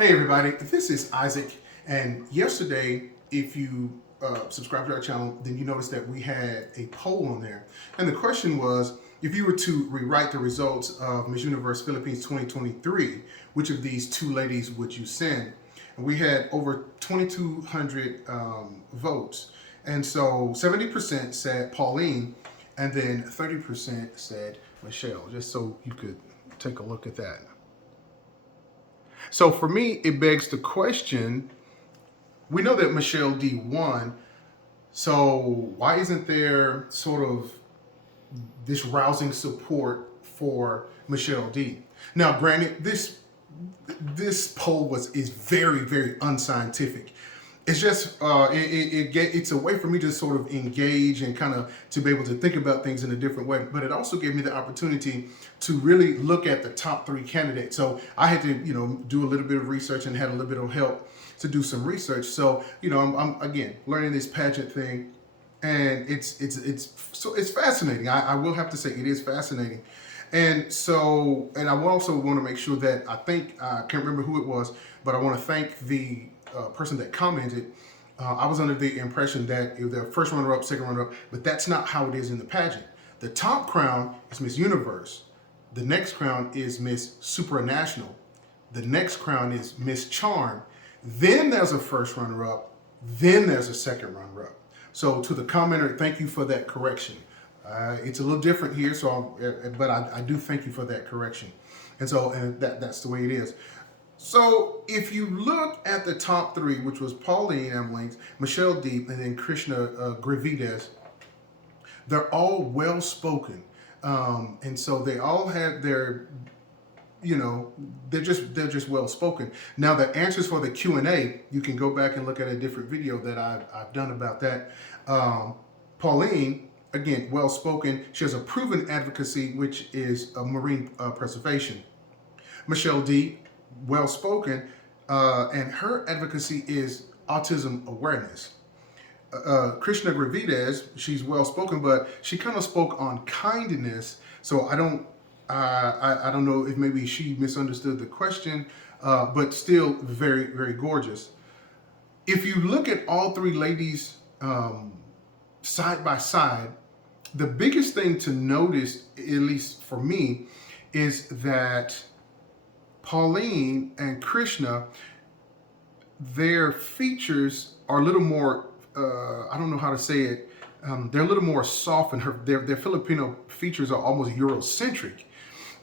Hey everybody, this is Isaac, and yesterday, if you subscribe to our channel, then you noticed that we had a poll on there. And the question was, if you were to rewrite the results of Miss Universe Philippines 2023, which of these two ladies would you send? And we had over 2,200 votes. And so 70% said Pauline, and then 30% said Michelle, just so you could take a look at that. So for me, it begs the question, we know that Michelle Dee won, so why isn't there sort of this rousing support for Michelle Dee? Now, granted, this poll is very unscientific. It's just it's a way for me to sort of engage and kind of to be able to think about things in a different way. But it also gave me the opportunity to really look at the top three candidates. So I had to do a little bit of research and had a little bit of help to do some research. So I'm again learning this pageant thing, and it's fascinating. I will have to say it is fascinating. And I also want to make sure that I can't remember who it was, but I want to thank the person that commented. I was under the impression that if they're first runner-up, second runner-up, but that's not how it is in the pageant. The top crown is Miss Universe. The next crown is Miss Supranational. The next crown is Miss Charm. Then there's a first runner-up. Then there's a second runner-up. So to the commenter, thank you for that correction. It's a little different here, but I do thank you for that correction. And that's the way it is. So if you look at the top three, which was Pauline Amlings, Michelle Dee, and then Krishna Gravides, they're all well-spoken. And so they all have their, they're just well-spoken. Now the answers for the Q&A, you can go back and look at a different video that I've done about that. Pauline, again, well-spoken. She has a proven advocacy, which is marine preservation. Michelle Dee, well-spoken, and her advocacy is autism awareness. Krishna Gravides, she's well-spoken, but she kind of spoke on kindness. So I don't know if maybe she misunderstood the question, but still very gorgeous. If you look at all three ladies side by side, the biggest thing to notice, at least for me, is that Pauline and Krishna, their features are a little more, I don't know how to say it, they're a little more soft, and their Filipino features are almost Eurocentric.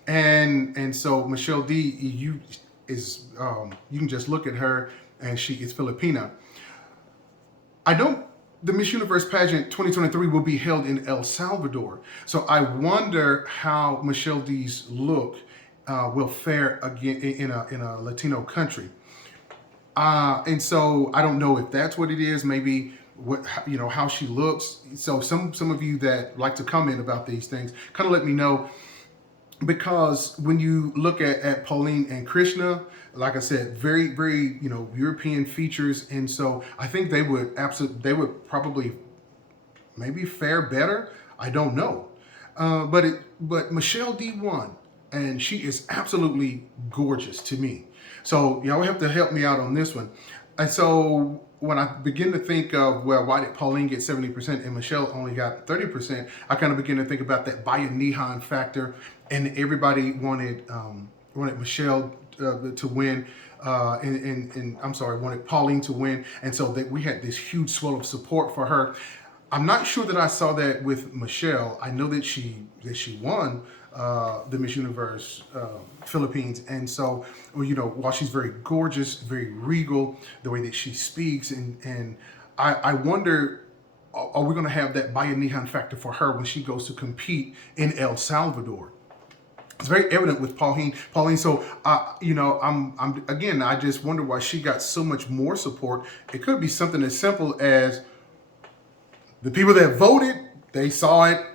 And so Michelle Dee, you can just look at her and she is Filipina. The Miss Universe Pageant 2023 will be held in El Salvador. So I wonder how Michelle Dee's look will fare again in a Latino country. And so I don't know if that's what it is, maybe how she looks. So some of you that like to comment about these things, kind of let me know. Because when you look at Pauline and Krishna, like I said, very European features, and so I think they would probably maybe fare better. I don't know, but Michelle Dee won, and she is absolutely gorgeous to me. So y'all have to help me out on this one. And so when I begin to think of, well, why did Pauline get 70% and Michelle only got 30%, I kind of begin to think about that Bayanihan factor, and everybody wanted Michelle to win, and I'm sorry, wanted Pauline to win, and so that we had this huge swell of support for her. I'm not sure that I saw that with Michelle. I know that she won the Miss Universe Philippines, and so while she's very gorgeous, very regal, the way that she speaks, and I wonder, are we going to have that Bayanihan factor for her when she goes to compete in El Salvador? It's very evident with Pauline. So I just wonder why she got so much more support. It could be something as simple as the people that voted, they saw it,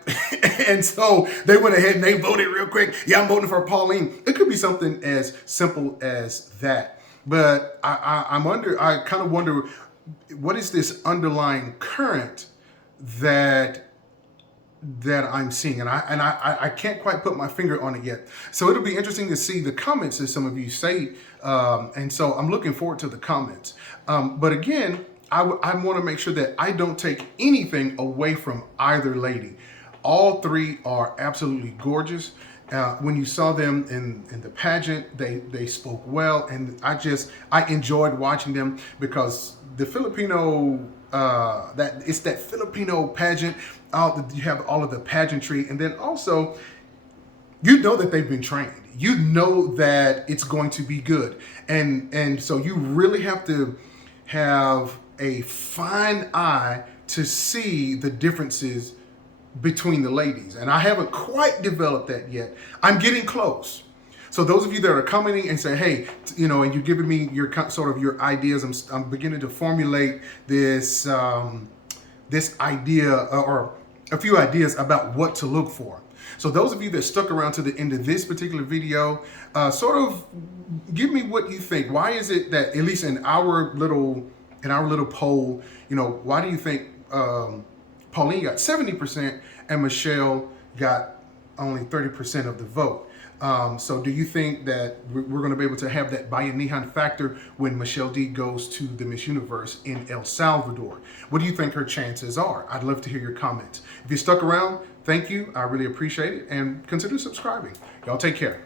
and so they went ahead and they voted real quick. Yeah, I'm voting for Pauline. It could be something as simple as that. But I kind of wonder, what is this underlying current that that I'm seeing, and I can't quite put my finger on it yet. So it'll be interesting to see the comments that some of you say, and so I'm looking forward to the comments. But again, I want to make sure that I don't take anything away from either lady. All three are absolutely gorgeous. When you saw them in the pageant, they spoke well, and I enjoyed watching them because the Filipino that it's that Filipino pageant. You have all of the pageantry, and then also you know that they've been trained. You know that it's going to be good, and so you really have to have a fine eye to see the differences between the ladies. And I haven't quite developed that yet. I'm getting close. So those of you that are commenting and say, hey, and you're giving me your sort of your ideas, I'm beginning to formulate this this idea or a few ideas about what to look for. So those of you that stuck around to the end of this particular video, sort of give me what you think. Why is it that, at least in our little poll, why do you think Pauline got 70% and Michelle got only 30% of the vote? So do you think that we're going to be able to have that bayanihan factor when Michelle Dee goes to the Miss Universe in El Salvador? What do you think her chances are? I'd love to hear your comments. If you stuck around, thank you. I really appreciate it. And consider subscribing. Y'all take care.